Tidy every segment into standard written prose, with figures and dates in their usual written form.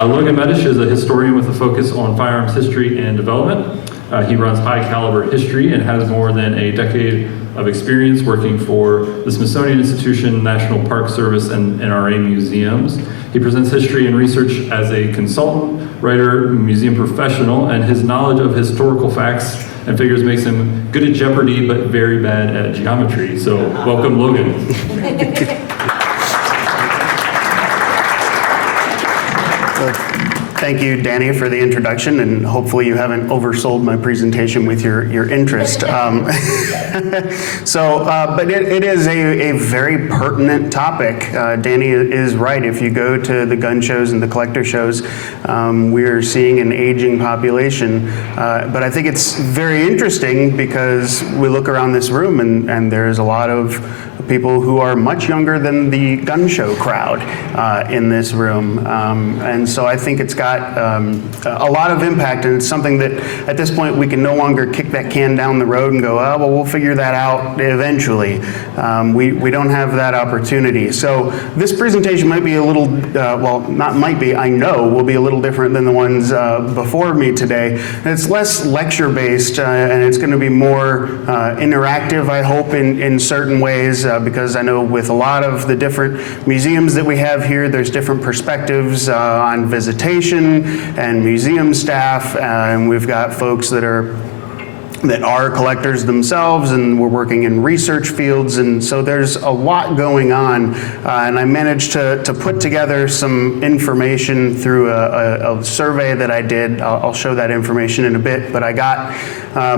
Logan Medish is a historian with a focus on firearms history and development. He runs high caliber history and has more than a decade of experience working for the Smithsonian Institution, National Park Service, and NRA museums. He presents history and research as a consultant, writer, museum professional, and his knowledge of historical facts and figures makes him good at Jeopardy, but very bad at geometry. So welcome, Logan. Thank you, Danny, for the introduction, and hopefully you haven't oversold my presentation with your interest. But it is a very pertinent topic. Danny is right. If you go to the gun shows and the collector shows, we're seeing an aging population. But I think it's very interesting because we look around this room and there's a lot of people who are much younger than the gun show crowd in this room. And so I think it's got a lot of impact, and it's something that at this point we can no longer kick that can down the road and go, oh, well, we'll figure that out eventually. We don't have that opportunity. So this presentation might be a little, well, not might be, I know will be a little different than the ones before me today. And it's less lecture-based, and it's going to be more interactive, I hope, in certain ways, because I know with a lot of the different museums that we have here, there's different perspectives on visitation and museum staff, and we've got folks that are collectors themselves, and we're working in research fields, and so there's a lot going on. And I managed to put together some information through a survey that I did. I'll show that information in a bit, but I got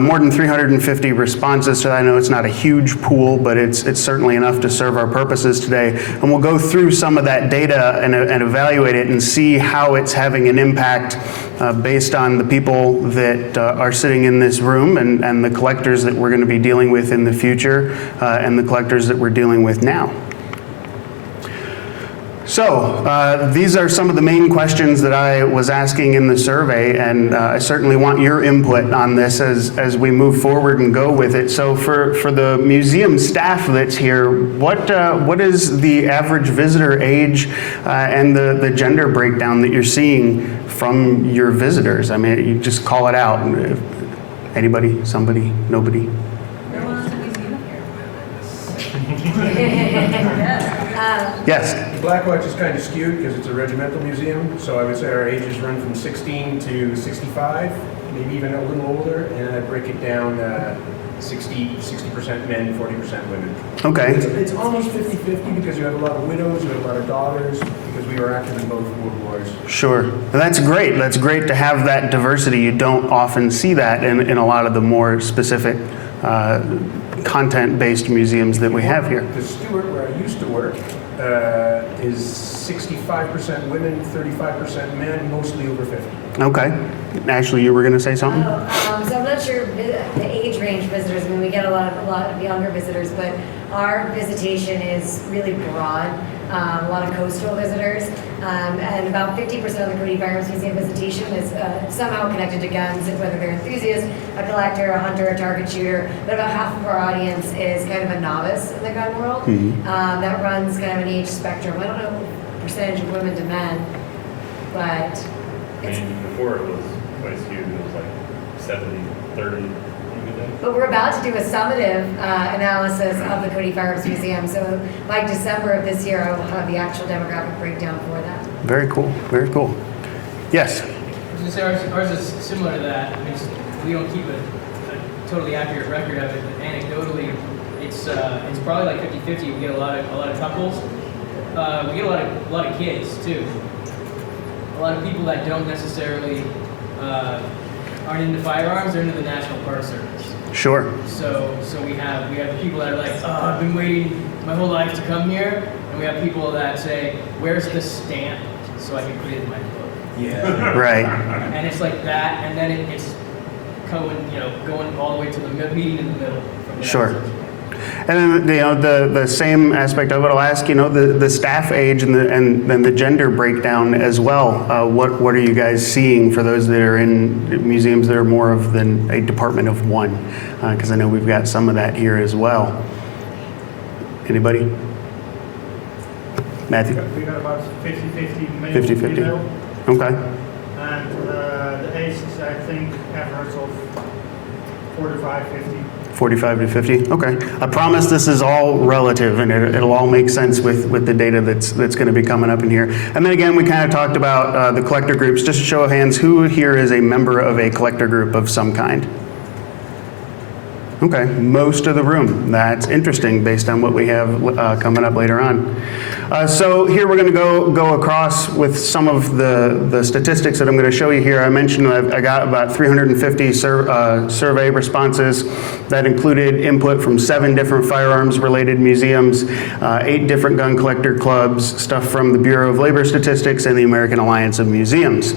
more than 350 responses, so I know it's not a huge pool, but it's certainly enough to serve our purposes today. And we'll go through some of that data and evaluate it and see how it's having an impact based on the people that are sitting in this room and the collectors that we're going to be dealing with in the future and the collectors that we're dealing with now. So these are some of the main questions that I was asking in the survey, and I certainly want your input on this as we move forward and go with it. So for the museum staff that's here, what is the average visitor age and the gender breakdown that you're seeing from your visitors? I mean, you just call it out. Anybody, somebody, nobody? No one else in the museum here. Yes. Black Watch is kind of skewed because it's a regimental museum, so I would say our ages run from 16 to 65, maybe even a little older, and I break it down 60% men, 40% women. Okay. It's almost 50-50 because you have a lot of widows, you have a lot of daughters, because we were active in both world wars. Sure. And that's great. That's great to have that diversity. You don't often see that in a lot of the more specific content-based museums that we have here. The Stewart, where I used to work, is 65% women, 35% men, mostly over 50. Okay. Ashley, you were going to say something? So I'm not sure the age range visitors. I mean, we get a lot of younger visitors, but our visitation is really broad. A lot of coastal visitors, and about 50% of the Cody Firearms Museum visitation is somehow connected to guns, whether they're enthusiasts, a collector, a hunter, a target shooter. But about half of our audience is kind of a novice in the gun world. Mm-hmm. That runs kind of an age spectrum. I don't know the percentage of women to men, but it's. Before it was quite skewed. It was like 70-30. But we're about to do a summative analysis of the Cody Firearms Museum. So by December of this year, I will have the actual demographic breakdown for that. Very cool. Very cool. Yes. I was going to say ours is similar to that. I mean, we don't keep a totally accurate record of it, but anecdotally, it's probably like 50-50. We get a lot of couples. We get a lot of kids too. A lot of people that don't necessarily aren't into firearms. They're into the National Park Service. Sure. So we have people that are like, oh, I've been waiting my whole life to come here, and we have people that say, where's the stamp so I can put it in my book? Yeah. Right. And it's like that, and then it's going all the way to the meeting in the middle. From Sure. And then, the same aspect of it, I'll ask, the staff age and then the gender breakdown as well. What are you guys seeing for those that are in museums that are more of than a department of one? Because I know we've got some of that here as well. Anybody? Matthew? We got about 50-50 male, 50-50. female. Okay. And the age is, I think, average of 45, 50. 45 to 50. Okay. I promise this is all relative, and it'll all make sense with the data that's going to be coming up in here. And then again, we kind of talked about the collector groups. Just a show of hands, who here is a member of a collector group of some kind? Okay, most of the room. That's interesting based on what we have coming up later on. So here we're going to go across with some of the statistics that I'm going to show you here. I mentioned I got about 350 survey responses that included input from 7 different firearms-related museums, 8 different gun collector clubs, stuff from the Bureau of Labor Statistics and the American Alliance of Museums.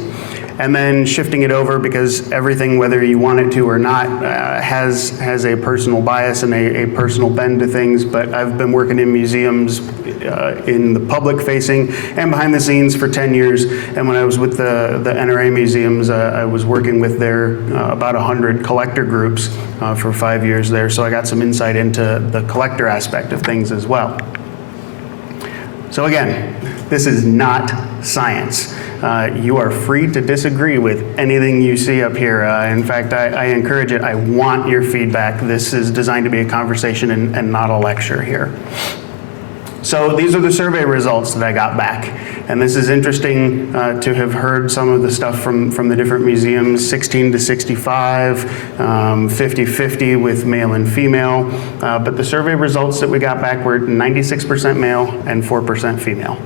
And then shifting it over, because everything, whether you want it to or not, has a personal bias and a personal bend to things. But I've been working in museums in the public facing and behind the scenes for 10 years. And when I was with the NRA museums, I was working with their about 100 collector groups for 5 years there. So I got some insight into the collector aspect of things as well. So again, this is not science. You are free to disagree with anything you see up here. In fact, I encourage it. I want your feedback. This is designed to be a conversation and not a lecture here. So these are the survey results that I got back. And this is interesting to have heard some of the stuff from the different museums, 16 to 65, 50-50 with male and female. But the survey results that we got back were 96% male and 4% female.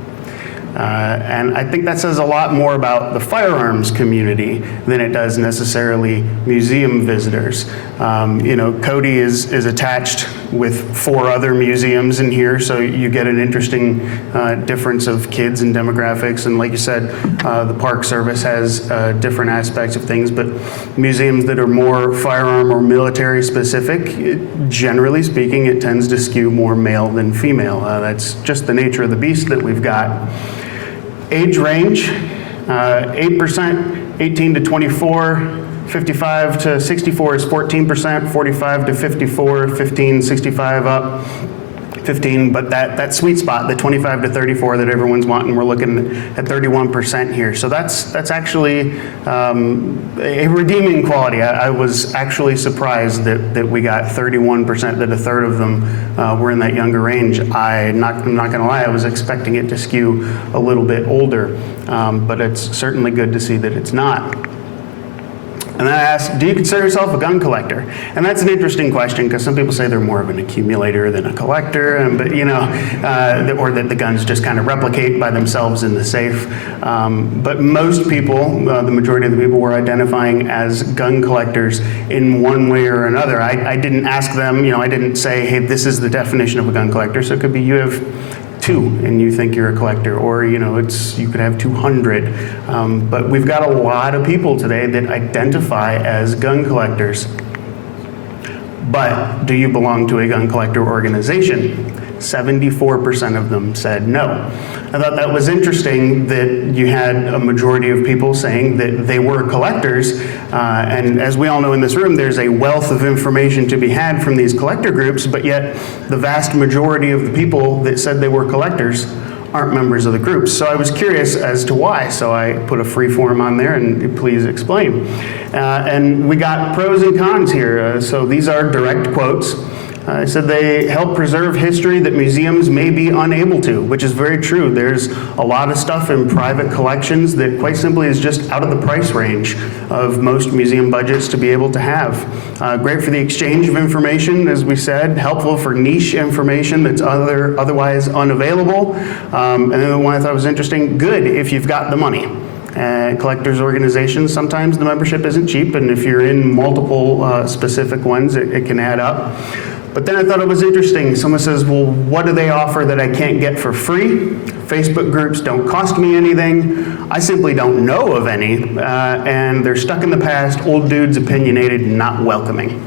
And I think that says a lot more about the firearms community than it does necessarily museum visitors. Cody is attached with 4 other museums in here, so you get an interesting difference of kids and demographics. And like you said, the Park Service has different aspects of things, but museums that are more firearm or military specific, generally speaking, it tends to skew more male than female. That's just the nature of the beast that we've got. Age range, 8%, 18 to 24, 55 to 64 is 14%, 45 to 54, 15, 65 up, 15, but that sweet spot, the 25 to 34 that everyone's wanting, we're looking at 31% here. So that's actually a redeeming quality. I was actually surprised that we got 31%, that a third of them were in that younger range. I'm not gonna lie, I was expecting it to skew a little bit older, but it's certainly good to see that it's not. And then I asked, do you consider yourself a gun collector? And that's an interesting question, because some people say they're more of an accumulator than a collector, but or that the guns just kind of replicate by themselves in the safe. But most people, the majority of the people, were identifying as gun collectors in one way or another. I didn't ask them, I didn't say, hey, this is the definition of a gun collector. So it could be you have 2 and you think you're a collector, or you could have 200. But we've got a lot of people today that identify as gun collectors. But do you belong to a gun collector organization? 74% of them said no. I thought that was interesting that you had a majority of people saying that they were collectors. And as we all know in this room, there's a wealth of information to be had from these collector groups, but yet the vast majority of the people that said they were collectors aren't members of the groups. So I was curious as to why. So I put a free form on there, and please explain. And we got pros and cons here. So these are direct quotes. I said they help preserve history that museums may be unable to, which is very true. There's a lot of stuff in private collections that quite simply is just out of the price range of most museum budgets to be able to have. Great for the exchange of information, as we said, helpful for niche information that's otherwise unavailable. And then the one I thought was interesting, good if you've got the money. Collectors organizations, sometimes the membership isn't cheap, and if you're in multiple specific ones, it can add up. But then I thought it was interesting. Someone says, well, what do they offer that I can't get for free? Facebook groups don't cost me anything. I simply don't know of any. And they're stuck in the past, old dudes, opinionated, not welcoming.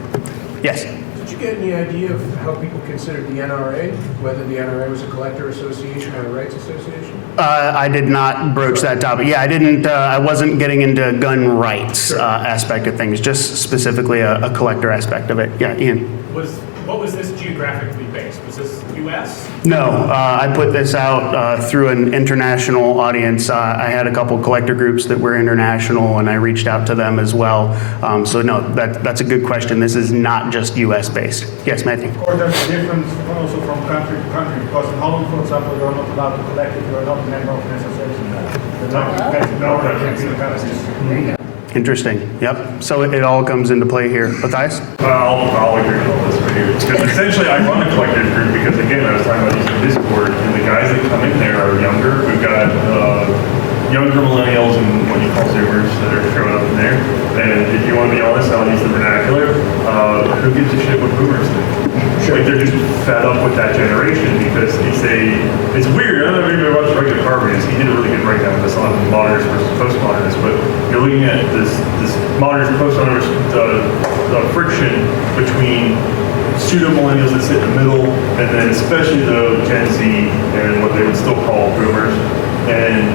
Yes? Did you get any idea of how people considered the NRA, whether the NRA was a collector association or a rights association? I did not broach that topic. Yeah, I wasn't getting into gun rights aspect of things, just specifically a collector aspect of it. Yeah, Ian? Was what was this geographically based? Was this U.S.? No, I put this out through an international audience. I had a couple collector groups that were international, and I reached out to them as well. So no, that's a good question. This is not just U.S. based. Yes, Matthew? Of course, there's a difference also from country to country, because in Holland, for example, you're not allowed to collect if you're not a member of an association. You're not Interesting. Yep. So it all comes into play here. Othias? I'll agree with all this right here. Because essentially I run a collectors group because, again, I was talking about using Discord, and the guys that come in there are younger. We've got younger millennials and what you call Zoomers that are showing up in there. And if you want to be honest, I'll use the vernacular. Who gives a shit what boomers think? Like, they're just fed up with that generation because it's weird. I don't know if anybody watched Regular Car Reviews. He did a really good breakdown of this on modernists versus postmodernists, but you're looking at this modernist and postmodernist friction between pseudo-millennials that sit in the middle, and then especially the Gen Z and what they would still call boomers. And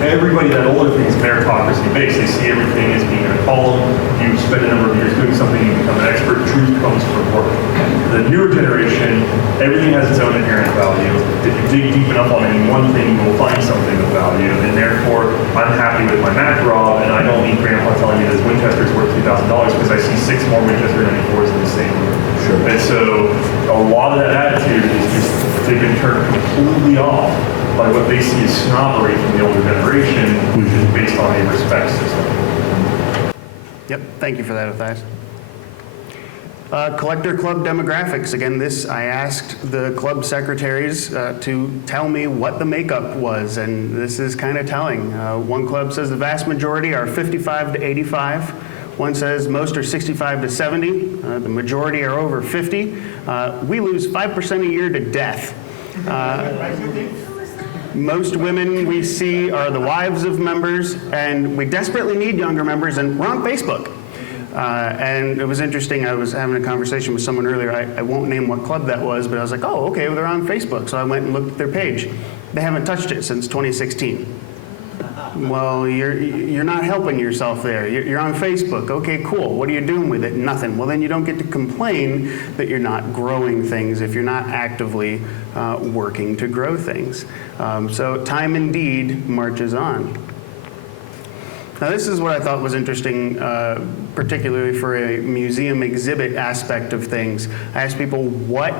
everybody that older thinks meritocracy based. They see everything as being in a column. You spend a number of years doing something, you become an expert. Truth comes from work. The newer generation, everything has its own inherent value. If you dig deep enough on any one thing, you will find something of value. And therefore, I'm happy with my Mac raw, and I don't need Grandpa telling me this Winchester's worth $2,000 because I see 6 more Winchester 94s in the same room. Sure. And so a lot of that attitude is just they've been turned completely off by what they see as snobbery from the older generation, which is based on a respect system. Yep, thank you for that, Othias. Collector club demographics. Again, I asked the club secretaries to tell me what the makeup was, and this is kind of telling. One club says the vast majority are 55 to 85. One says most are 65 to 70. The majority are over 50. We lose 5% a year to death. Most women we see are the wives of members, and we desperately need younger members, and we're on Facebook. And it was interesting, I was having a conversation with someone earlier, I won't name what club that was, but I was like, oh, okay, well, they're on Facebook. So I went and looked at their page. They haven't touched it since 2016. Well, you're not helping yourself there. You're on Facebook. Okay, cool. What are you doing with it? Nothing. Well, then you don't get to complain that you're not growing things if you're not actively working to grow things. So time indeed marches on. Now, this is what I thought was interesting, particularly for a museum exhibit aspect of things. I asked people, what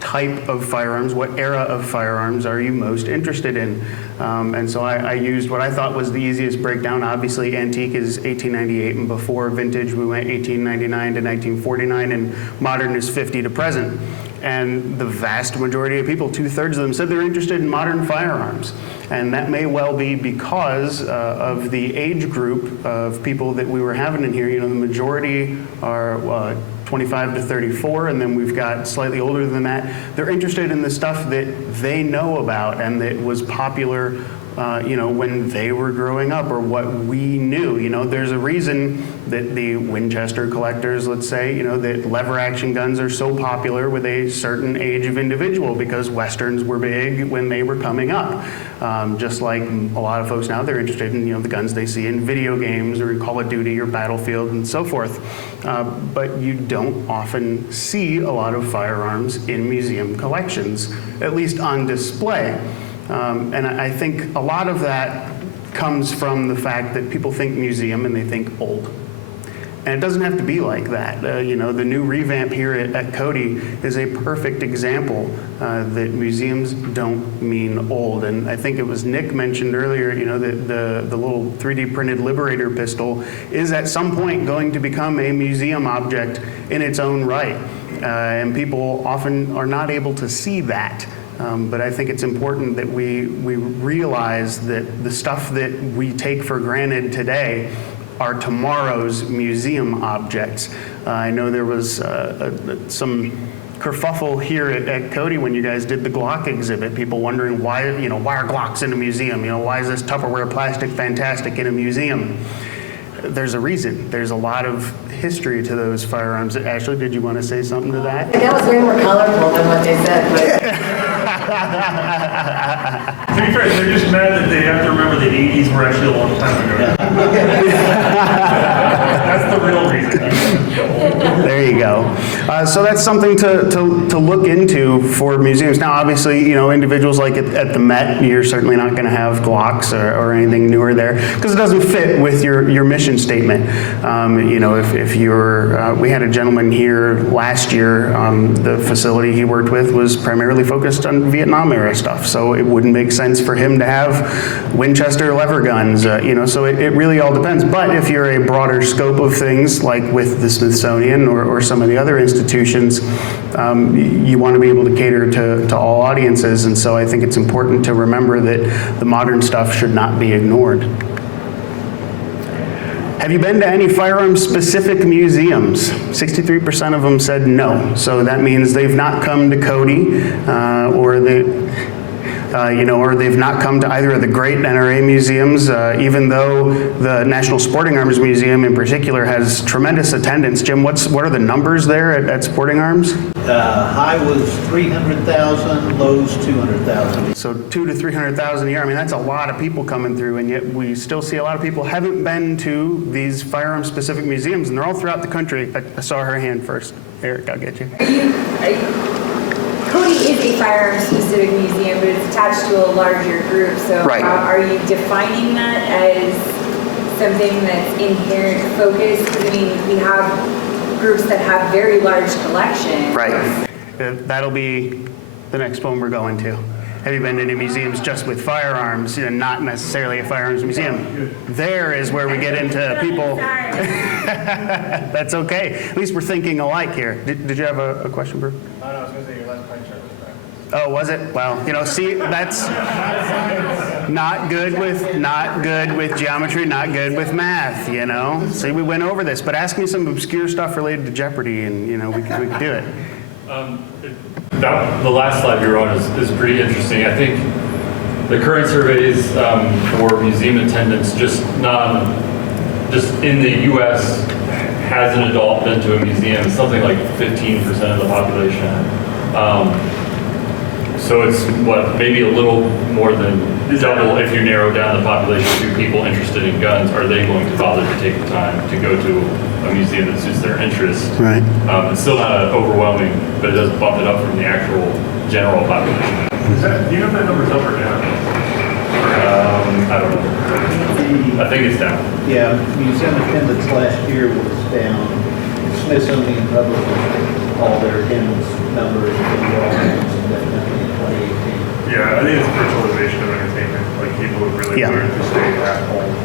type of firearms, what era of firearms are you most interested in? And so I used what I thought was the easiest breakdown. Obviously, antique is 1898 and before. Vintage, we went 1899 to 1949, and modern is 50 to present. And the vast majority of people, 2/3 of them, said they're interested in modern firearms. And that may well be because of the age group of people that we were having in here. You know, the majority are 25 to 34, and then we've got slightly older than that. They're interested in the stuff that they know about and that was popular when they were growing up, or what we knew. You know, there's a reason that the Winchester collectors, let's say, that lever action guns are so popular with a certain age of individual, because Westerns were big when they were coming up. Just like a lot of folks now, they're interested in, the guns they see in video games or in Call of Duty or Battlefield and so forth. But you don't often see a lot of firearms in museum collections, at least on display. And I think a lot of that comes from the fact that people think museum and they think old. And it doesn't have to be like that. The new revamp here at Cody is a perfect example that museums don't mean old. And I think it was Nick mentioned earlier, that the little 3D printed Liberator pistol is at some point going to become a museum object in its own right. And people often are not able to see that. But I think it's important that we realize that the stuff that we take for granted today are tomorrow's museum objects. I know there was some kerfuffle here at Cody when you guys did the Glock exhibit. People wondering why are Glocks in a museum? Why is this Tupperware plastic fantastic in a museum? There's a reason. There's a lot of history to those firearms. Ashley, did you want to say something to that? That was way more colorful than what they said. To be fair, they're just mad that they have to remember the 80s were actually a long time ago. That's the real reason. There you go. So that's something to look into for museums. Now, obviously, you know, individuals like at the Met, you're certainly not going to have Glocks or anything newer there because it doesn't fit with your mission statement. You know, if you're, we had a gentleman here last year, the facility he worked with was primarily focused on Vietnam era stuff, so it wouldn't make sense for him to have Winchester lever guns, you know, so it really all depends. But if you're a broader scope of things, like with the Smithsonian or some of the other institutions, you want to be able to cater to all audiences, and so I think it's important to remember that the modern stuff should not be ignored. Have you been to any firearms-specific museums? 63% of them said no. So that means they've not come to Cody, or they've not come to either of the great NRA museums, even though the National Sporting Arms Museum in particular has tremendous attendance. Jim, what are the numbers there at Sporting Arms? High was 300,000, lows 200,000. So 200,000 to 300,000 a year. I mean, that's a lot of people coming through, and yet we still see a lot of people haven't been to these firearm-specific museums, and they're all throughout the country. I saw her hand first. Erik, I'll get you. Cody is a firearm-specific museum, but it's attached to a larger group. So Right. Are you defining that as something that's inherent focus? Because I mean, we have groups that have very large collections. Right. That'll be the next one we're going to. Have you been to any museums just with firearms? You know, not necessarily a firearms museum. There is where we get into people. That's okay. At least we're thinking alike here. Did you have a question, Brew? No, I was going to say your last pie chart was back. Oh, was it? Well, you know, see, that's not good with geometry, not good with math, you know? See, we went over this, but ask me some obscure stuff related to Jeopardy and, you know, we could do it. The last slide you were on is pretty interesting. I think the current surveys for museum attendance, just in the U.S., has an adult been to a museum, it's something like 15% of the population. So it's maybe a little more than double if you narrow down the population to people interested in guns. Are they going to bother to take the time to go to a museum that suits their interest? Right. It's still not overwhelming, but it does bump it up from the actual general population. Do you know if that number's up or down? I don't know. I think it's down. Yeah, museum attendance last year was down. Smithsonian published all their attendance numbers and definitely in 2018. Yeah, I think it's a virtualization of entertainment. Like people have really learned to stay at home.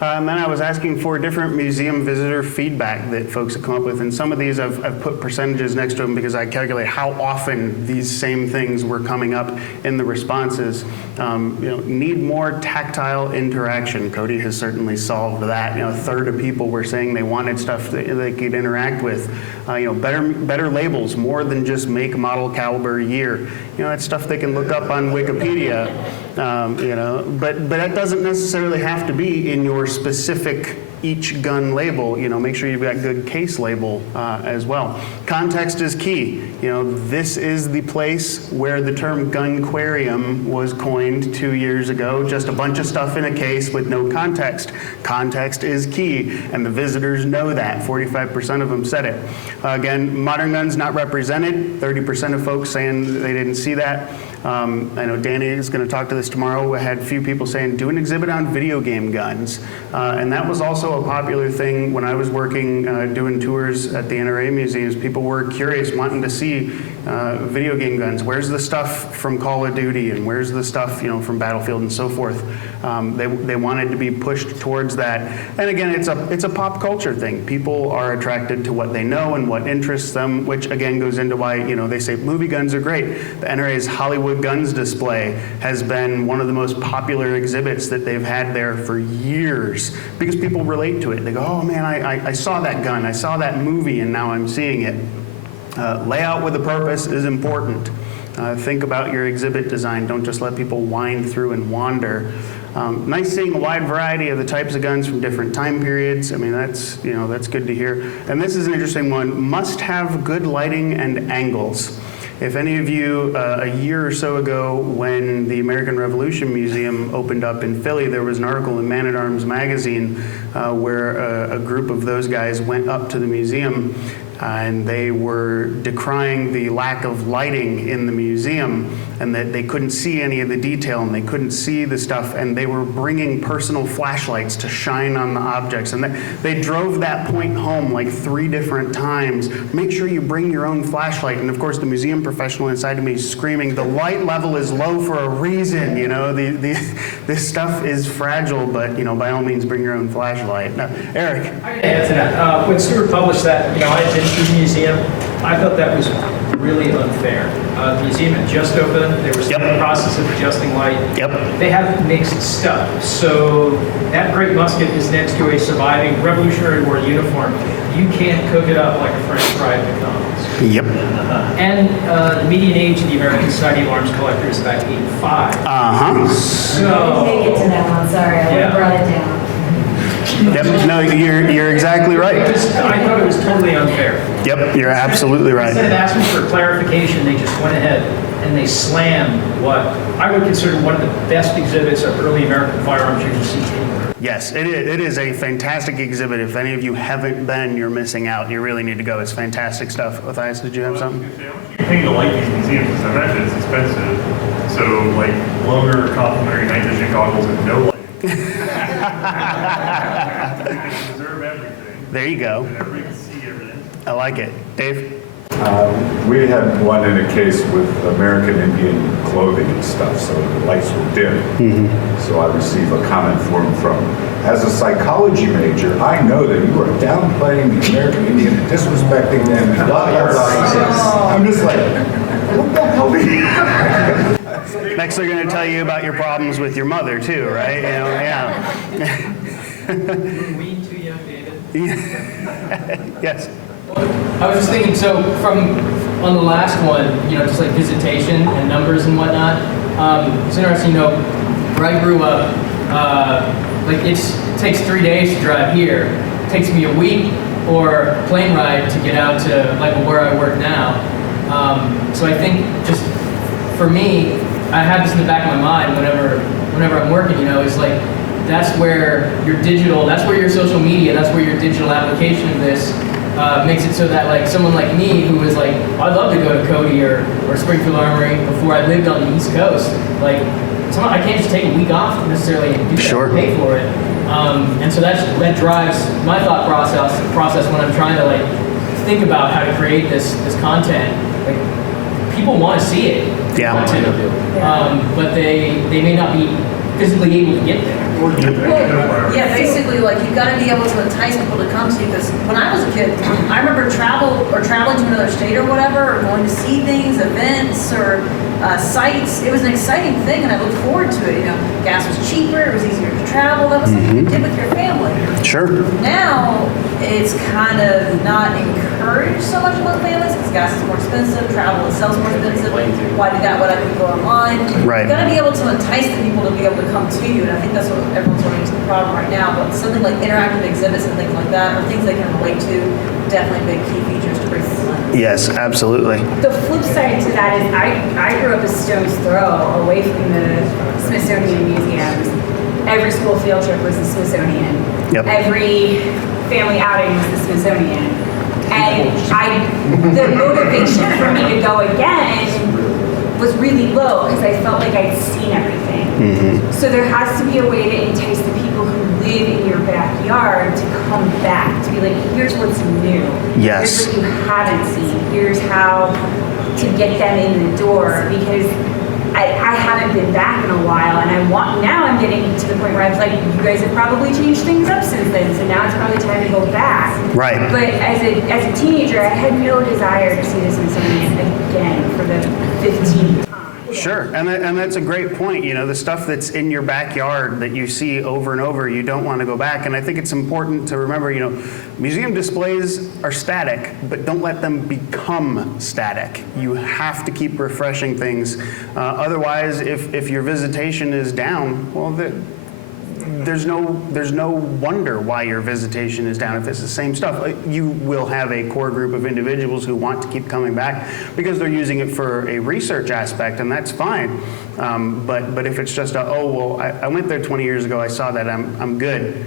And then I was asking for different museum visitor feedback that folks have come up with, and some of these I've put percentages next to them because I calculate how often these same things were coming up in the responses. Need more tactile interaction. Cody has certainly solved that. A third of people were saying they wanted stuff that they could interact with. Better labels, more than just make, model, caliber, year. That's stuff they can look up on Wikipedia. But that doesn't necessarily have to be in your specific each gun label. Make sure you've got good case label as well. Context is key. This is the place where the term gunquarium was coined 2 years ago. Just a bunch of stuff in a case with no context. Context is key, and the visitors know that. 45% of them said it. Again, modern guns not represented. 30% of folks saying they didn't see that. I know Danny is going to talk to this tomorrow. I had a few people saying, do an exhibit on video game guns. And that was also a popular thing when I was working, doing tours at the NRA museums. People were curious, wanting to see video game guns. Where's the stuff from Call of Duty, and where's the stuff, from Battlefield and so forth? They wanted to be pushed towards that. And again, it's a pop culture thing. People are attracted to what they know and what interests them, which again goes into why, they say movie guns are great. The NRA's Hollywood Guns display has been one of the most popular exhibits that they've had there for years because people relate to it. They go, oh man, I saw that gun, I saw that movie, and now I'm seeing it. Layout with a purpose is important. Think about your exhibit design. Don't just let people wind through and wander. Nice seeing a wide variety of the types of guns from different time periods. I mean, that's good to hear. And this is an interesting one. Must have good lighting and angles. if any of you, a year or so ago when the American Revolution Museum opened up in Philly, there was an article in Man at Arms magazine where a group of those guys went up to the museum and they were decrying the lack of lighting in the museum and that they couldn't see any of the detail and they couldn't see the stuff, and they were bringing personal flashlights to shine on the objects. And they drove that point home like 3 different times. Make sure you bring your own flashlight. And of course the museum professional inside of me is screaming, the light level is low for a reason, you know, this stuff is fragile, but you know, by all means bring your own flashlight. Now, Erik. I can add to that. When Stuart published that, you know, I had been to the museum. I thought that was really unfair. The museum had just opened. They were still in the process of adjusting light. They have mixed stuff. So that great musket is next to a surviving Revolutionary War uniform. You can't cook it up like a French fry at McDonald's. And the median age of the American Society of Arms Collectors is about 85. So I didn't make it to that one, sorry, I would have brought it down. No, you're exactly right. I thought it was totally unfair. You're absolutely right. Instead of asking for clarification, they just went ahead and they slammed what I would consider one of the best exhibits of early American firearms you can see anywhere. Yes, it is a fantastic exhibit. If any of you haven't been, you're missing out. You really need to go. It's fantastic stuff. Othias, did you have something? You pay to like these museums, because I imagine it's expensive. So like longer complimentary night vision goggles and no light. They deserve everything. There you go. And everybody can see everything. I like it. Dave? We had one in a case with American Indian clothing and stuff, so the lights were dim. So I received a comment from as a psychology major, I know that you are downplaying the American Indian and disrespecting them and blah, blah, blah. I'm just like, what the hell do you... Next they're going to tell you about your problems with your mother too, right? You know, yeah. Weed too young, David. Yes. I was just thinking, so from on the last one, you know, just like visitation and numbers and whatnot, it's interesting, you know, where I grew up, like it takes 3 days to drive here. It takes me a week or a plane ride to get out to like where I work now. So I think just for me, I have this in the back of my mind whenever I'm working, you know, it's like that's where your digital, that's where your social media, that's where your digital application of this makes it so that like someone like me who is like, I'd love to go to Cody or Springfield Armory before I lived on the East Coast. Like, I can't just take a week off necessarily and do that and pay for it. And so that drives my thought process when I'm trying to like think about how to create this content. Like, people want to see it. Want to, but they may not be physically able to get there. Well, yeah, basically, like, you've got to be able to entice people to come to you, because when I was a kid, I remember traveling to another state or whatever, or going to see things, events, or sites. It was an exciting thing, and I looked forward to it. You know, gas was cheaper, it was easier to travel. That was something you did with your family. Sure. Now, it's kind of not encouraged so much among families, because gas is more expensive, travel itself is more expensive. Why do that when I can go online? Right. You've got to be able to entice the people to be able to come to you, and I think that's what everyone's running into the problem right now. But something like interactive exhibits and things like that, or things they can relate to, definitely big key features to bring people in. Yes, absolutely. The flip side to that is I grew up a stone's throw away from the Smithsonian museums. Every school field trip was the Smithsonian. Yep. Every family outing was the Smithsonian. And the motivation for me to go again was really low because I felt like I'd seen everything. So there has to be a way to entice the people who live in your backyard to come back, to be like, here's what's new. Yes. Here's what you haven't seen. Here's how to get them in the door, because I haven't been back in a while, and now I'm getting to the point where I was like, you guys have probably changed things up since then, so now it's probably time to go back. Right. But as a teenager, I had no desire to see the Smithsonian again for the 15th time. Sure, and that's a great point. You know, the stuff that's in your backyard that you see over and over, you don't want to go back. And I think it's important to remember, you know, museum displays are static, but don't let them become static. You have to keep refreshing things. Otherwise, if your visitation is down, well, there's no wonder why your visitation is down if it's the same stuff. You will have a core group of individuals who want to keep coming back because they're using it for a research aspect, and that's fine. But if it's just I went there 20 years ago, I saw that, I'm good.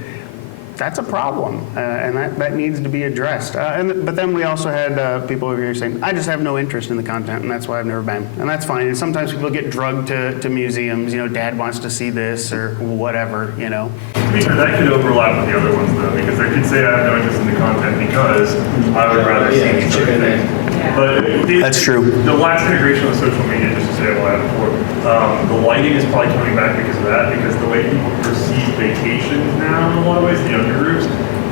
That's a problem, and that needs to be addressed. But then we also had people over here saying, I just have no interest in the content, and that's why I've never been. And that's fine. And sometimes people get drugged to museums, Dad wants to see this or whatever, To be fair, that could overlap with the other ones, though, because they could say I have no interest in the content because I would rather see these other things. But that's true. The last integration with social media, just to say what I had before, the lighting is probably coming back because of that, because the way people perceive vacations now in a lot of ways, the younger groups,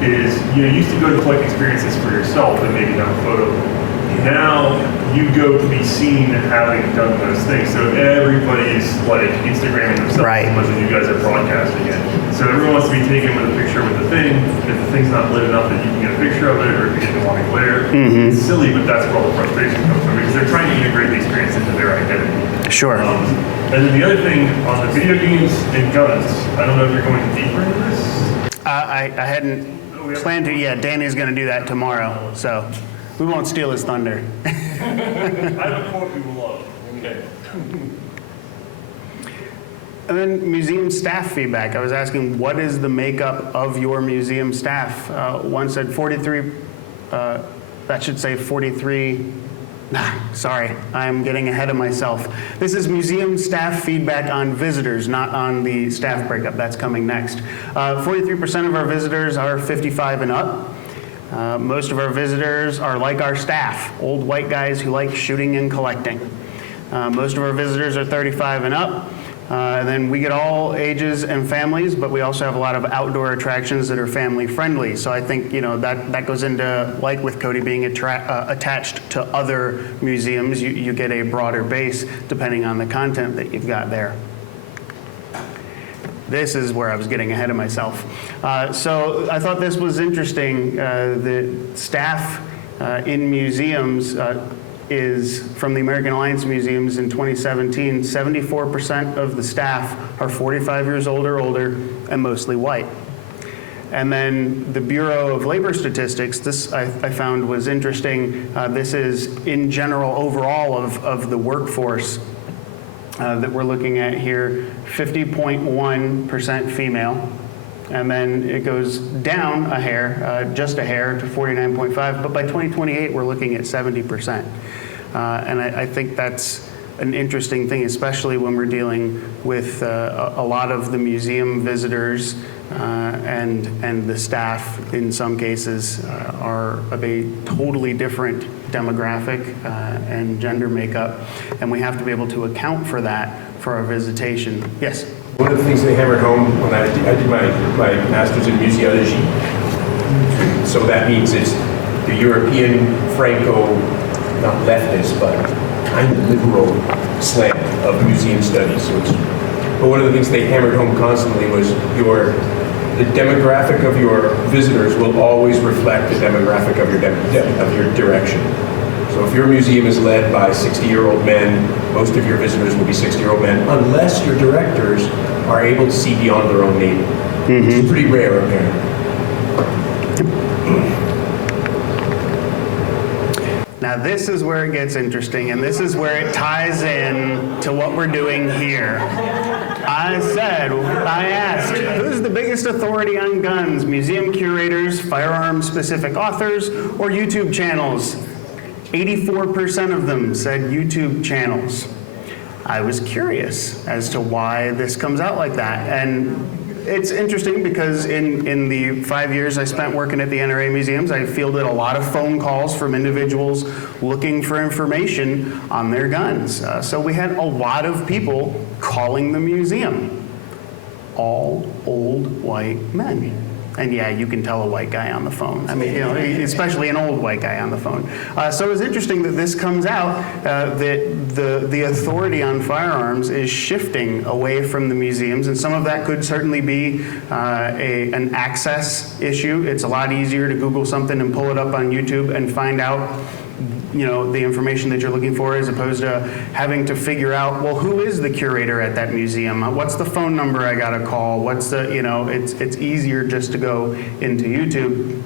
is you used to go to collect experiences for yourself and maybe have a photo. Now you go to be seen having done those things. So everybody's like Instagramming themselves as much as you guys are broadcasting it. So everyone wants to be taken with a picture with the thing. If the thing's not lit enough that you can get a picture of it, or if you get the wrong glare, it's silly, but that's where all the frustration comes from because they're trying to integrate the experience into their identity. Sure. And then the other thing on the video games and guns, I don't know if you're going deeper into this. I hadn't planned to. Yeah, Danny's going to do that tomorrow, so we won't steal his thunder. I have a quote we will love. Okay. And then museum staff feedback. I was asking, what is the makeup of your museum staff? One said 43, that should say 43. Sorry, I'm getting ahead of myself. This is museum staff feedback on visitors, not on the staff breakup. That's coming next. 43% of our visitors are 55 and up. Most of our visitors are like our staff, old white guys who like shooting and collecting. Most of our visitors are 35 and up. And then we get all ages and families, but we also have a lot of outdoor attractions that are family friendly. So I think that goes into, like with Cody being attached to other museums, you get a broader base depending on the content that you've got there. This is where I was getting ahead of myself. So I thought this was interesting. The staff in museums is from the American Alliance Museums in 2017, 74% of the staff are 45 years old or older and mostly white. And then the Bureau of Labor Statistics, this I found was interesting. This is in general overall of the workforce that we're looking at here, 50.1% female. And then it goes down a hair, just a hair, to 49.5. But by 2028, we're looking at 70%. And I think that's an interesting thing, especially when we're dealing with a lot of the museum visitors and the staff, in some cases, are of a totally different demographic and gender makeup. And we have to be able to account for that for our visitation. Yes? One of the things they hammered home when I did my master's in museology, so that means it's the European Franco, not leftist, but kind of liberal slant of museum studies. But one of the things they hammered home constantly was the demographic of your visitors will always reflect the demographic of your direction. So if your museum is led by 60-year-old men, most of your visitors will be 60-year-old men, unless your directors are able to see beyond their own neighbor. Which is pretty rare, apparently. Now this is where it gets interesting, and this is where it ties in to what we're doing here. I asked, who's the biggest authority on guns? Museum curators, firearms-specific authors, or YouTube channels? 84% of them said YouTube channels. I was curious as to why this comes out like that. And it's interesting because in the 5 years I spent working at the NRA museums, I fielded a lot of phone calls from individuals looking for information on their guns. So we had a lot of people calling the museum, all old white men. And yeah, you can tell a white guy on the phone. I mean, especially an old white guy on the phone. So it's interesting that this comes out, that the authority on firearms is shifting away from the museums, and some of that could certainly be an access issue. It's a lot easier to Google something and pull it up on YouTube and find out the information that you're looking for, as opposed to having to figure out, well, who is the curator at that museum? What's the phone number I got to call? What's the, it's easier just to go into YouTube.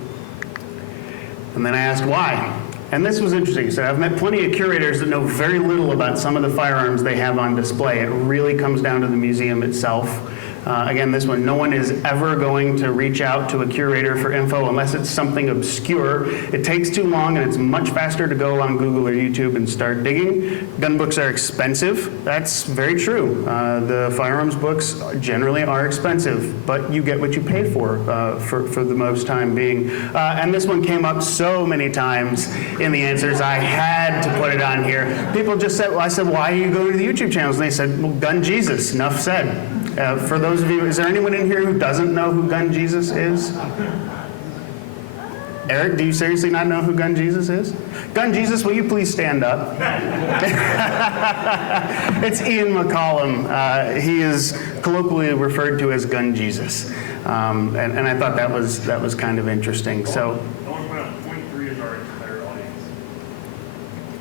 And then I asked why. And this was interesting. So I've met plenty of curators that know very little about some of the firearms they have on display. It really comes down to the museum itself. Again, this one, no one is ever going to reach out to a curator for info unless it's something obscure. It takes too long, and it's much faster to go on Google or YouTube and start digging. Gun books are expensive. That's very true. The firearms books generally are expensive, but you get what you pay for the most time being. And this one came up so many times in the answers, I had to put it on here. People just said, well, I said, why do you go to the YouTube channels? And they said, well, Gun Jesus, enough said. For those of you, is there anyone in here who doesn't know who Gun Jesus is? Erik, do you seriously not know who Gun Jesus is? Gun Jesus, will you please stand up? It's Ian McCollum. He is colloquially referred to as Gun Jesus. And I thought that was kind of interesting. So,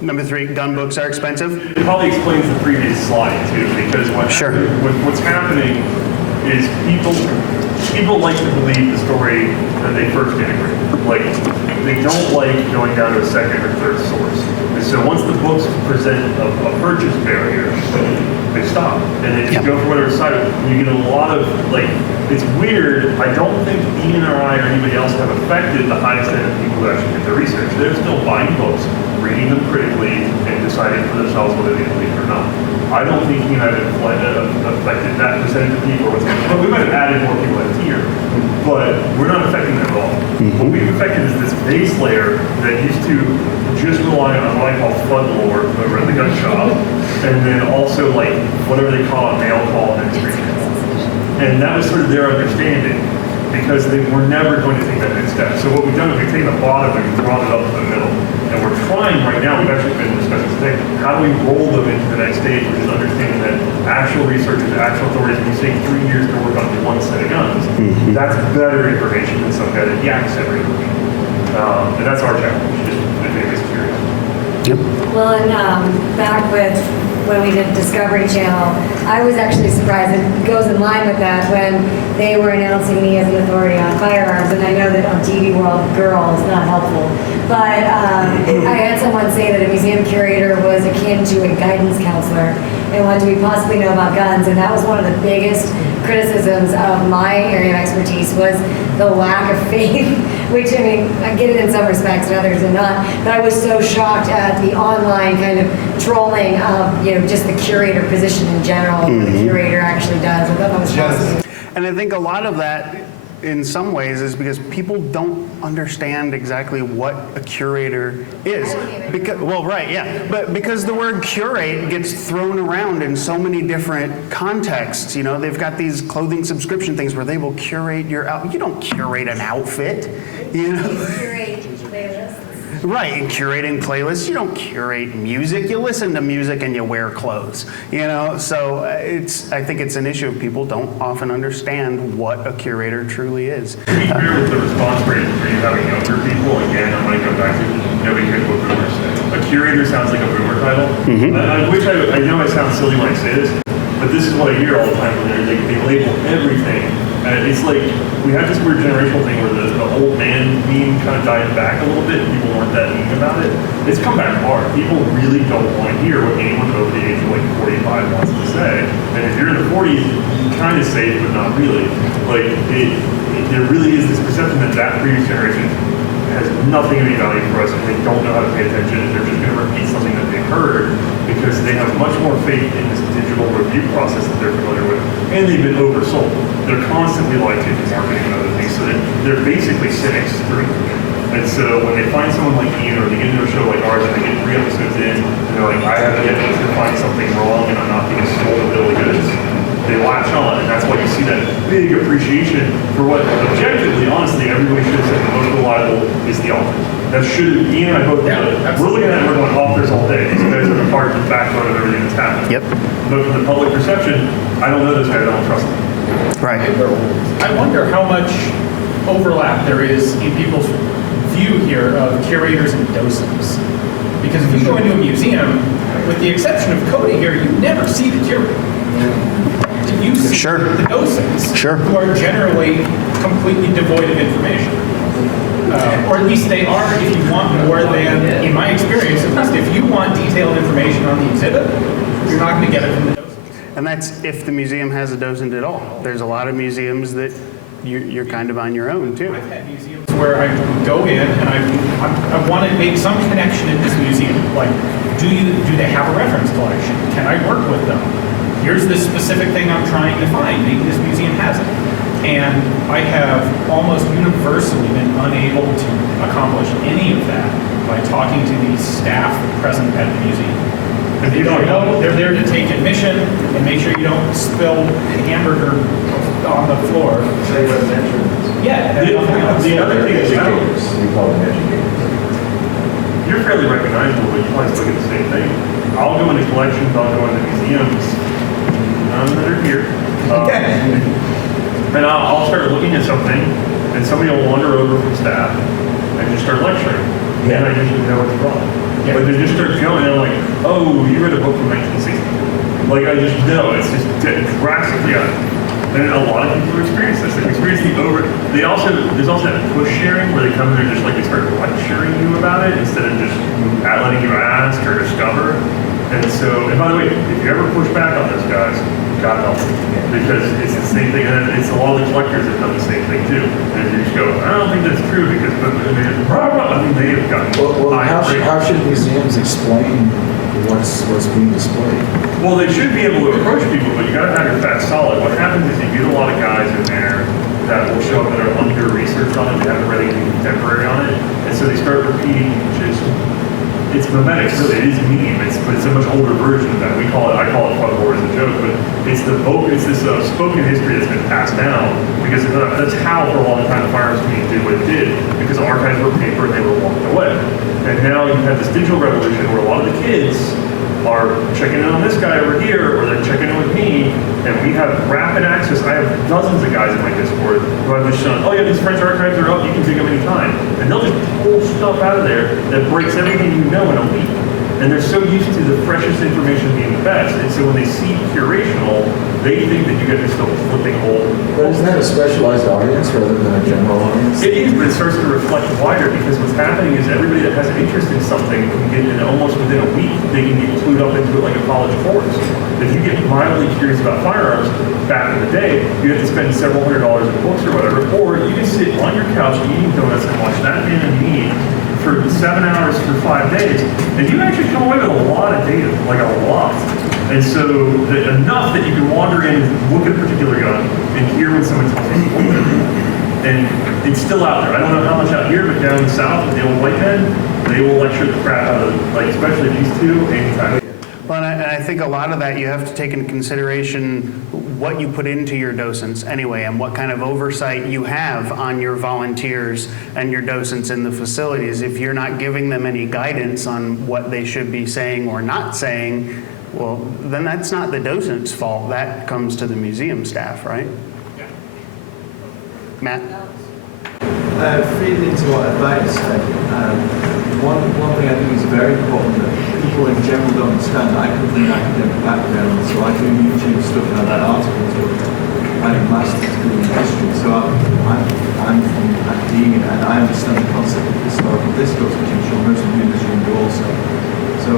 number 3, gun books are expensive. It probably explains the previous slide too, because what's happening is people like to believe the story that they first integrate. Like, they don't like going down to a second or third source. And so once the books present a purchase barrier, they stop and they just go for whatever side. You get a lot of, like, it's weird. I don't think Ian or I or anybody else have affected the highest end of people who actually did their research. They're still buying books, reading them critically, and deciding for themselves whether they believe it or not. I don't think Ian and I have affected that percentage of people. But we might have added more people in tier, but we're not affecting them at all. What we've affected is this base layer that used to just rely on what I call flood lore over at the gun shop, and then also like whatever they call a mail call and street mail. And that was sort of their understanding, because they were never going to take that next step. So what we've done is we've taken the bottom and brought it up to the middle. And we're trying right now, we've actually been discussing today, how do we roll them into the next stage, which is understanding that actual researchers, actual authorities, when you take 3 years to work on one set of guns, that's better information than some guy that yaks every week. And that's our challenge, just if anybody's curious. Well, and back with when we did Discovery Channel, I was actually surprised. It goes in line with that when they were announcing me as an authority on firearms, and I know that on TV World, girl is not helpful. But I had someone say that a museum curator was akin to a guidance counselor, and what do we possibly know about guns? And that was one of the biggest criticisms of my area of expertise, was the lack of faith, which, I mean, I get it in some respects and others do not, but I was so shocked at the online kind of trolling of, just the curator position in general, what the curator actually does. I thought that was fascinating. And I think a lot of that, in some ways, is because people don't understand exactly what a curator is. But because the word curate gets thrown around in so many different contexts. They've got these clothing subscription things where they will curate your outfit. You don't curate an outfit, Curate playlists. Right, and curating playlists, you don't curate music, you listen to music and you wear clothes, So I think it's an issue of people don't often understand what a curator truly is. To be fair with the response rate for you having younger people, again, I'm going to go back to nobody cares what boomers say. A curator sounds like a boomer title. I know I sound silly when I say this, but this is what I hear all the time when they label everything. It's like we have this weird generational thing where the old man meme kind of died back a little bit. People weren't that mean about it. It's come back hard. People really don't want to hear what anyone over the age of like 45 wants to say. And if you're in the 40s, you kind of say it, but not really. Like there really is this perception that previous generation has nothing of any value for us, and they don't know how to pay attention. They're just going to repeat something that they heard because they have much more faith in this digital review process that they're familiar with, and they've been oversold. They're constantly lied to for marketing and other things, so they're basically cynics through. And so when they find someone like Ian, or they get into a show like ours, and they get 3 episodes in, and they're like, I haven't yet to find something wrong, and I'm not being sold a bill of goods, they latch on, and that's why you see that big appreciation for what, objectively, honestly, everybody should have said the most reliable is the authors. That should, Ian and I both know that. We're looking at it, we're going authors all day. These guys are the part of the backbone of everything that's happening. But from the public perception, I don't know those guys, I don't trust them. Right. I wonder how much overlap there is in people's view here of curators and docents. Because if you go into a museum, with the exception of Cody here, you never see the curator. You see the docents, who are generally completely devoid of information. Or at least they are if you want more than, in my experience, at least if you want detailed information on the exhibit, you're not going to get it from the docents. And that's if the museum has a docent at all. There's a lot of museums that you're kind of on your own too. I've had museums where I go in and I want to make some connection in this museum. Like, do they have a reference collection? Can I work with them? Here's this specific thing I'm trying to find. Maybe this museum has it. And I have almost universally been unable to accomplish any of that by talking to the staff present at the museum. And they don't know, they're there to take admission and make sure you don't spill hamburger on the floor. Say what mentioned. Yeah. The other thing is, We call them educators. you're fairly recognizable, but you always look at the same thing. I'll go into collections, I'll go into museums, none that are here. And I'll start looking at something, and somebody will wander over from staff and just start lecturing. And I usually know what's wrong. But they just start going, and I'm like, oh, you read a book from 1960. Like, I just know, it's just drastically out. And a lot of people experience this. They experience there's also that push sharing where they come in and just like they start lecturing you about it instead of just letting you ask or discover. And so, and by the way, if you ever push back on those guys, God help them. Because it's the same thing, and it's a lot of the collectors that done the same thing too. And you just go, I don't think that's true because I mean they have gotten. Well, how should museums explain what's being displayed? Well, they should be able to approach people, but you got to have your facts solid. What happens is you get a lot of guys in there that will show up that are under research on it, they haven't read anything contemporary on it, and so they start repeating just. It's memetics, really. It is a meme, but it's a much older version of that. I call it fun war as a joke, but it's this spoken history that's been passed down because that's how for a long time the firearms community did what it did because archives were paper and they were walking away. And now you have this digital revolution where a lot of the kids are checking in on this guy over here, or they're checking in with me, and we have rapid access. I have dozens of guys in my Discord who I've just shown, oh yeah, these French archives are up, you can dig them anytime. And they'll just pull stuff out of there that breaks everything you know in a week. And they're so used to the freshest information being the best. And so when they see Curational, they think that you guys are still flipping old. But isn't that a specialized audience rather than a general audience? It is, but it starts to reflect wider because what's happening is everybody that has an interest in something can get in almost within a week, they can get clued up into it like a college course. If you get mildly curious about firearms, back in the day, you have to spend several $100s in books or whatever, or you can sit on your couch eating donuts and watch that man and me for 7 hours for 5 days, and you actually come away with a lot of data, like a lot. And so enough that you can wander in and look at a particular gun and hear when someone tells you what they're doing. And it's still out there. I don't know how much out here, but down in the South with the old white men, they will lecture the crap out of, like, especially these two, anytime. Well, and I think a lot of that you have to take into consideration what you put into your docents anyway, and what kind of oversight you have on your volunteers and your docents in the facilities. If you're not giving them any guidance on what they should be saying or not saying, well, then that's not the docent's fault. That comes to the museum staff, right? Yeah. Matt? Feeding into what Othias said, one thing I think is very important that people in general don't understand. I come from an academic background, so I do YouTube stuff and I write articles, but I have a master's degree in history, so I'm from academia and I understand the concept of historical discourse, which I'm sure most of you in this room do also. So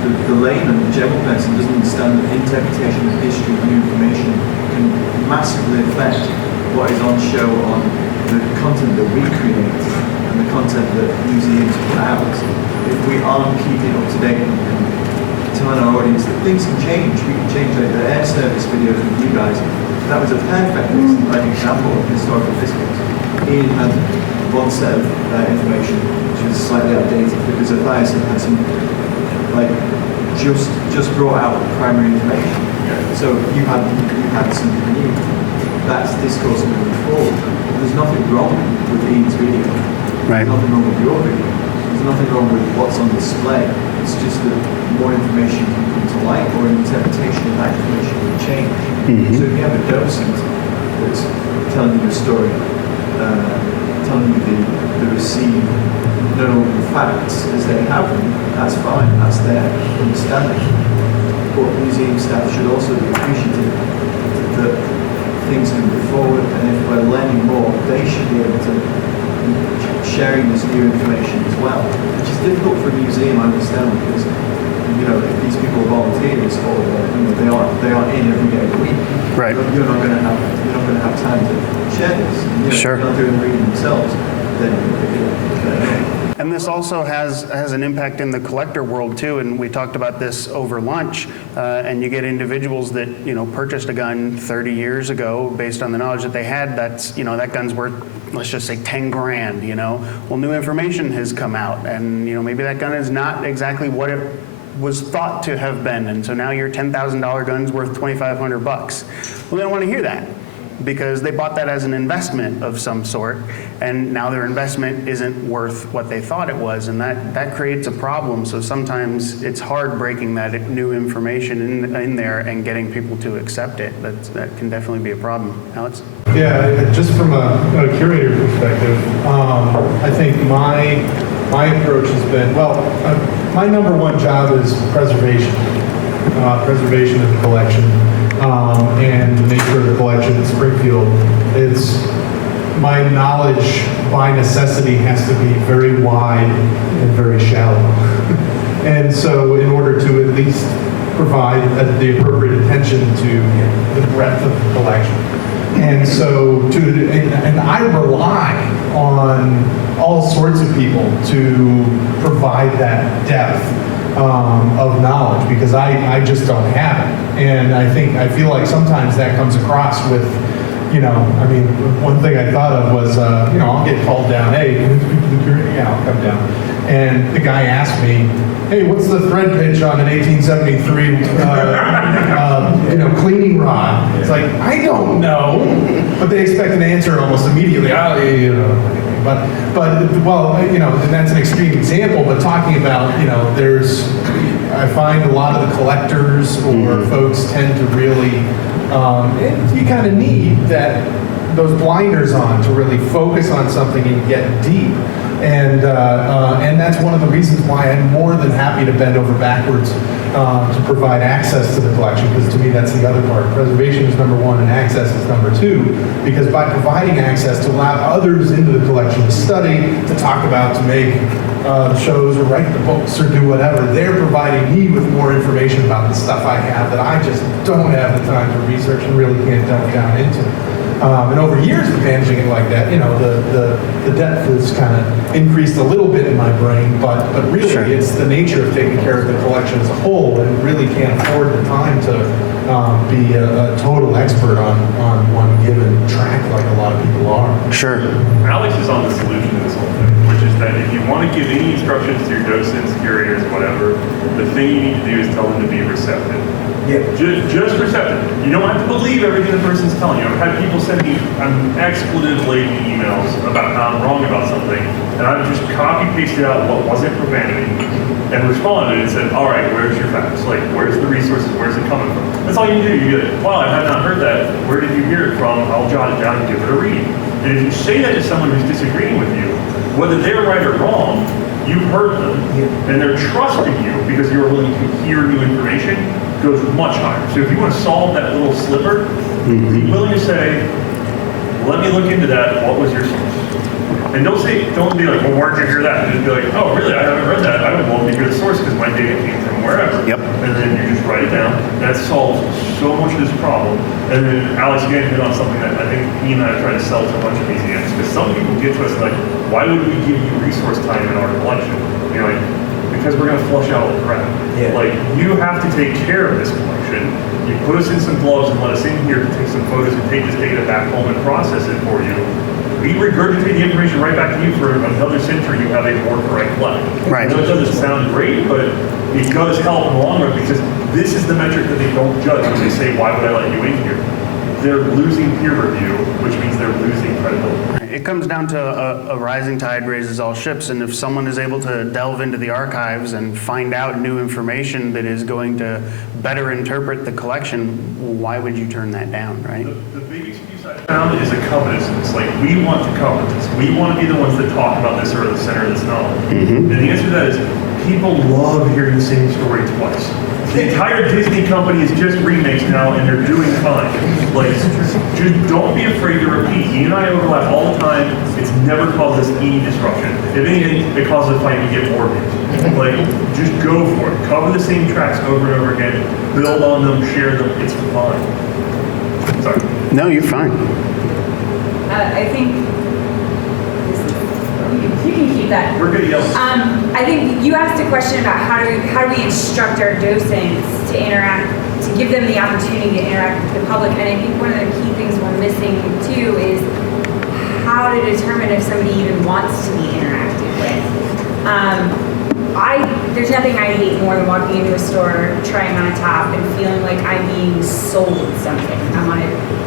the layman, the general person, doesn't understand that interpretation of history and new information can massively affect what is on show on the content that we create and the content that museums put out. If we aren't keeping up to date and telling our audience that things can change, we can change the air service videos with you guys. That was a perfect example of historical discourse. Ian had one set of information which was slightly outdated because Othias had some just brought out primary information. So you had something new. That's discourse moving forward. There's nothing wrong with Ian's video. Right. There's nothing wrong with your video. There's nothing wrong with what's on display. It's just that more information can come to light or an interpretation of that information will change. So if you have a docent that's telling you a story 10 telling you the received known facts as they have them, that's fine, that's their understanding. But museum staff should also be appreciative that things can move forward, and if we're learning more, they should be able to sharing this new information as well, which is difficult for a museum, I understand, because if these people are volunteers or they are in every day of the week, right? You're not going to have time to share this. Sure. If they're not doing the reading themselves, then And this also has an impact in the collector world too, and we talked about this over lunch, and you get individuals that, purchased a gun 30 years ago based on the knowledge that they had, that gun's worth, let's just say 10 grand, Well, new information has come out, and, maybe that gun is not exactly what it was thought to have been, and so now your $10,000 gun's worth $2,500. Well, they don't want to hear that, because they bought that as an investment of some sort, and now their investment isn't worth what they thought it was, and that creates a problem. So sometimes it's hard breaking that new information in there and getting people to accept it. That can definitely be a problem. Alex? Yeah, just from a curator perspective, I think my approach has been, my number one job is preservation of the collection. And the nature of the collection in Springfield, my knowledge by necessity has to be very wide and very shallow. And so in order to at least provide the appropriate attention to the breadth of the collection. And so and I rely on all sorts of people to provide that depth of knowledge, because I just don't have it. And I feel like sometimes that comes across with, one thing I thought of was, I'll get called down, hey, can you speak to the curator? Yeah, I'll come down. And the guy asked me, hey, what's the thread pitch on an 1873, cleaning rod? It's like, I don't know, but they expect an answer almost immediately. But and that's an extreme example, but talking about, I find a lot of the collectors or folks tend to really, you kind of need those blinders on to really focus on something and get deep. And that's one of the reasons why I'm more than happy to bend over backwards to provide access to the collection, because to me that's the other part. Preservation is number one and access is number two, because by providing access to allow others into the collection to study, to talk about, to make shows or write the books or do whatever, they're providing me with more information about the stuff I have that I just don't have the time to research and really can't delve down into. And over years of managing it like that, the depth has kind of increased a little bit in my brain, but really it's the nature of taking care of the collection as a whole, and really can't afford the time to be a total expert on one given track like a lot of people are. Sure. Alex is on the solution to this whole thing, which is that if you want to give any instructions to your docents, curators, whatever, the thing you need to do is tell them to be receptive. Yeah. Just receptive. You don't have to believe everything the person's telling you. I've had people send me expletive-laden emails about how I'm wrong about something, and I've just copy-pasted out what wasn't profanity and responded and said, all right, where's your facts? Like, where's the resources? Where's it coming from? That's all you do. You be like, wow, I have not heard that. Where did you hear it from? I'll jot it down and give it a read. And if you say that to someone who's disagreeing with you, whether they're right or wrong, you've heard them, and they're trusting you because you're willing to hear new information, goes much higher. So if you want to solve that little sliver, be willing to say, let me look into that. What was your source? And don't be like, well, where'd you hear that? And just be like, oh, really? I haven't read that. I don't want to hear the source because my data came from wherever. Yep. And then you just write it down. That solves so much of this problem. And then Alex again hit on something that I think he and I are trying to sell to a bunch of museums, because some people get to us like, why would we give you resource time in our collection? You're like, because we're going to flush out all the crap. Yeah. Like, you have to take care of this collection. You put us in some gloves and let us in here to take some photos and take this data back home and process it for you. We regurgitate the information right back to you for another century. You have a more correct life. Right. I know it doesn't sound great, but it does help in the long run, because this is the metric that they don't judge when they say, why would I let you in here? They're losing peer review, which means they're losing credibility. it comes down to a rising tide raises all ships, and if someone is able to delve into the archives and find out new information that is going to better interpret the collection, why would you turn that down, right? The big excuse I found is a covetousness. Like, we want to cover this. We want to be the ones that talk about this or at the center of this knowledge. And the answer to that is people love hearing the same story twice. The entire Disney company is just remakes now, and they're doing fine. Like, just don't be afraid to repeat. You and I overlap all the time. It's never caused us any disruption. If anything, it causes a fight and we get more hits. Like, just go for it. Cover the same tracks over and over again. Build on them, share them. It's fine. Sorry. No, you're fine. I think you can keep that. We're good to yell. I think you asked a question about how do we instruct our docents to interact, to give them the opportunity to interact with the public. And I think one of the key things we're missing too is how to determine if somebody even wants to be interacted with. There's nothing I hate more than walking into a store, trying on a top, and feeling like I'm being sold something.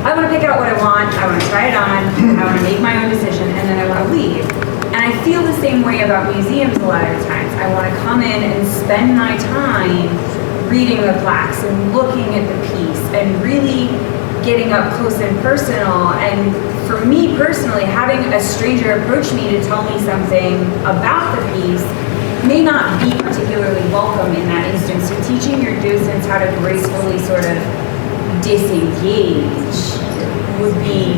I want to pick out what I want, I want to try it on, I want to make my own decision, and then I want to leave. And I feel the same way about museums a lot of the times. I want to come in and spend my time reading the plaques and looking at the piece and really getting up close and personal. And for me personally, having a stranger approach me to tell me something about the piece may not be particularly welcome in that instance. So teaching your docents how to gracefully sort of disengage would be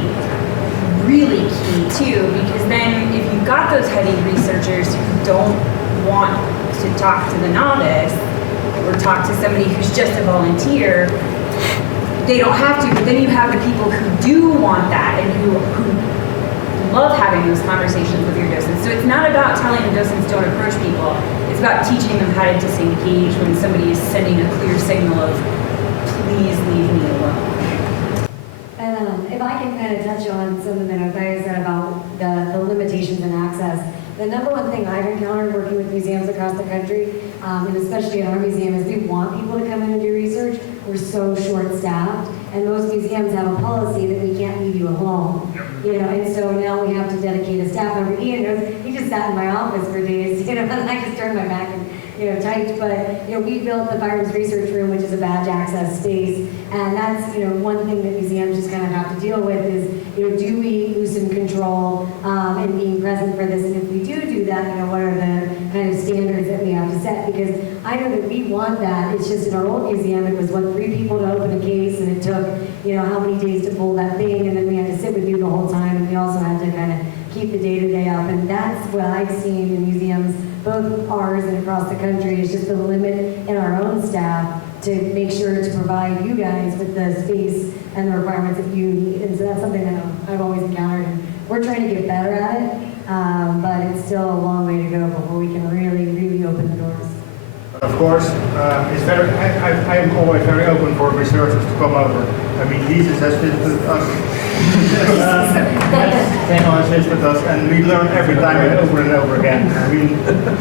really key too, because then if you've got those heavy researchers who don't want to talk to the novice or talk to somebody who's just a volunteer, they don't have to, but then you have the people who do want that and who love having those conversations with your docents. So it's not about telling the docents don't approach people, it's about teaching them how to disengage when somebody is sending a clear signal of please leave me alone. And if I can kind of touch on something that Othias said about the limitations in access, the number one thing I've encountered working with museums across the country, and especially in our museum, is we want people to come in and do research. We're so short-staffed, and most museums have a policy that we can't leave you alone. And so now we have to dedicate a staff member. Ian knows, he just sat in my office for days, and I just turned my back and typed. But we built the Firearms Research Room, which is a badge access space, and that's one thing that museums just kind of have to deal with is do we loosen control and being present for this, and if we do that, what are the kind of standards that we have to set? Because I know that we want that. It's just in our old museum, it was 3 people to open a case, and it took how many days to pull that thing, and then we had to sit with you the whole time, and we also had to kind of keep the day-to-day up, and that's what I've seen in museums, both ours and across the country, is just the limit in our own staff to make sure to provide you guys with the space and the requirements that you need. And so that's something that I've always encountered, and we're trying to get better at it, but it's still a long way to go before we can really, really open the doors. Of course, I am always very open for researchers to come over. I mean, Jesus has visited us, has visited us, and we learn every time over and over again. I mean,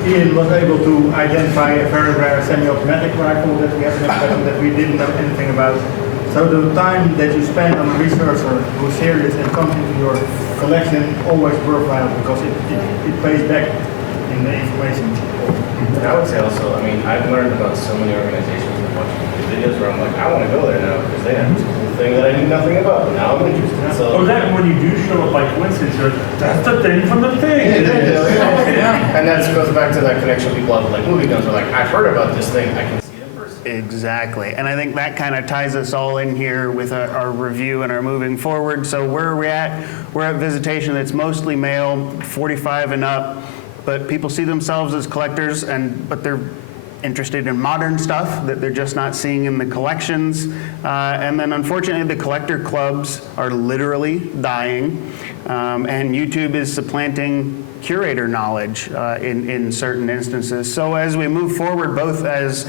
Ian was able to identify a very rare semi-automatic rifle that we have in collection that we didn't know anything about. So the time that you spend on a researcher who's serious and comes into your collection always worthwhile, because it pays back in the information. And I would say also, I've learned about so many organizations and watching videos where I'm like, I want to go there now because they have this cool thing that I knew nothing about. And now I'm interested. So, that when you do show up by coincidence, you're like, that's the thing from the thing. And that goes back to that connection people have with like movie guns. Are like, I've heard about this thing. I can see it in person. Exactly. And I think that kind of ties us all in here with our review and our moving forward. So where are we at? We're at visitation that's mostly male, 45 and up. But people see themselves as collectors, but they're interested in modern stuff that they're just not seeing in the collections. And then unfortunately, the collector clubs are literally dying. And YouTube is supplanting curator knowledge in certain instances. So as we move forward, both as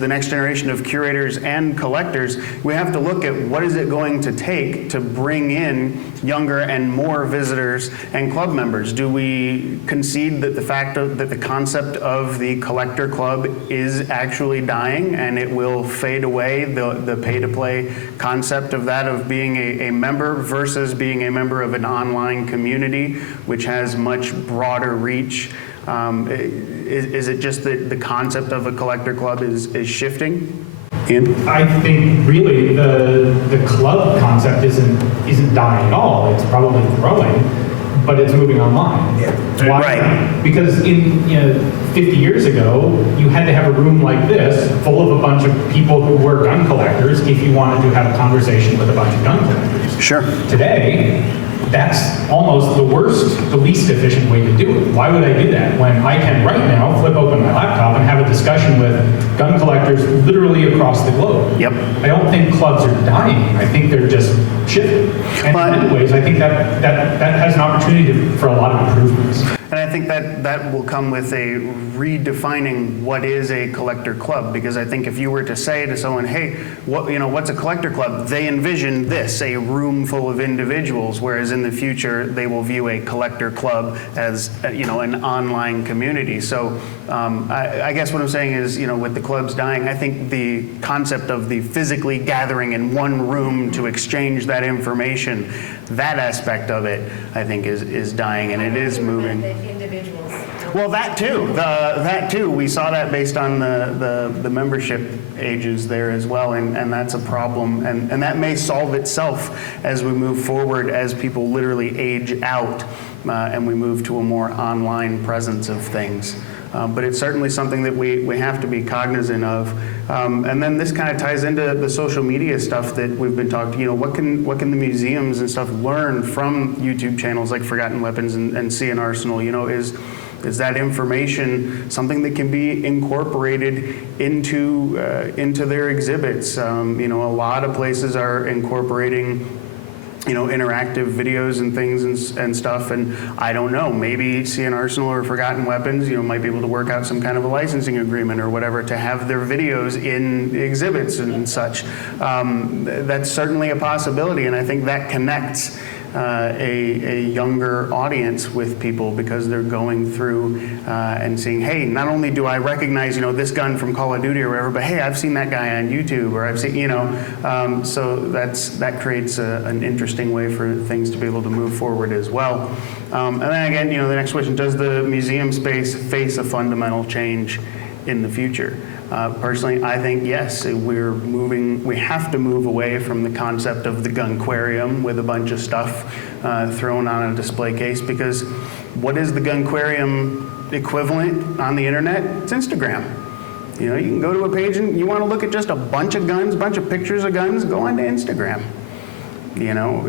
the next generation of curators and collectors, we have to look at what is it going to take to bring in younger and more visitors and club members. Do we concede that that the concept of the collector club is actually dying and it will fade away, the pay-to-play concept of that, of being a member versus being a member of an online community, which has much broader reach. Is it just that the concept of a collector club is shifting? Ian? I think really the club concept isn't dying at all. It's probably growing, but it's moving online. Yeah. Why? Right. Because in 50 years ago, you had to have a room like this full of a bunch of people who were gun collectors if you wanted to have a conversation with a bunch of gun collectors. Sure. Today, that's almost the least efficient way to do it. Why would I do that when I can right now flip open my laptop and have a discussion with gun collectors literally across the globe? Yep. I don't think clubs are dying. I think they're just shifting. And in many ways, I think that has an opportunity for a lot of improvements. And I think that will come with a redefining what is a collector club, because I think if you were to say to someone, hey, what's a collector club? They envision this, a room full of individuals, whereas in the future they will view a collector club as an online community. So I guess what I'm saying is, with the clubs dying, I think the concept of the physically gathering in one room to exchange that information, that aspect of it, I think is dying, and it is moving. Individuals. Well, that too. We saw that based on the membership ages there as well, and that's a problem. And that may solve itself as we move forward, as people literally age out and we move to a more online presence of things. But it's certainly something that we have to be cognizant of. And then this kind of ties into the social media stuff that we've been talking. What can the museums and stuff learn from YouTube channels like Forgotten Weapons and C&Rsenal? Is that information something that can be incorporated into their exhibits? A lot of places are incorporating interactive videos and things and stuff, and I don't know, maybe C&Rsenal or Forgotten Weapons, might be able to work out some kind of a licensing agreement or whatever to have their videos in exhibits and such. That's certainly a possibility, and I think that connects a younger audience with people, because they're going through and seeing, hey, not only do I recognize this gun from Call of Duty or whatever, but hey, I've seen that guy on YouTube, or I've seen so that creates an interesting way for things to be able to move forward as well. And then again, the next question: does the museum space face a fundamental change in the future? Personally, I think yes. We have to move away from the concept of the gunquarium with a bunch of stuff thrown on a display case, because what is the gunquarium equivalent on the internet? It's Instagram. You can go to a page and you want to look at just a bunch of guns, bunch of pictures of guns, go onto Instagram.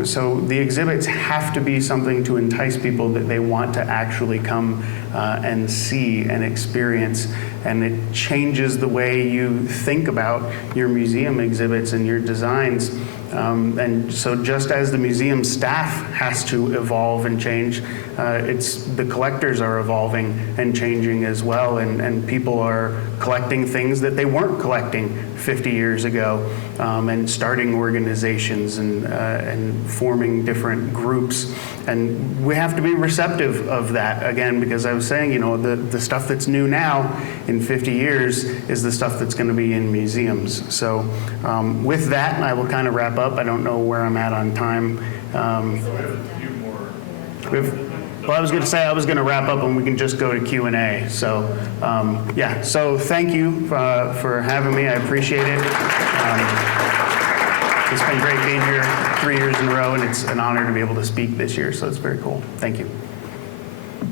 So the exhibits have to be something to entice people that they want to actually come and see and experience, and it changes the way you think about your museum exhibits and your designs. And so just as the museum staff has to evolve and change, the collectors are evolving and changing as well, and people are collecting things that they weren't collecting 50 years ago, and starting organizations and forming different groups. And we have to be receptive of that, again, because I was saying, the stuff that's new now in 50 years is the stuff that's going to be in museums. So with that, I will kind of wrap up. I don't know where I'm at on time. Well, I was going to say I was going to wrap up and we can just go to Q&A. So, so thank you for having me. I appreciate it. It's been great being here 3 years in a row, and it's an honor to be able to speak this year, so it's very cool. Thank you.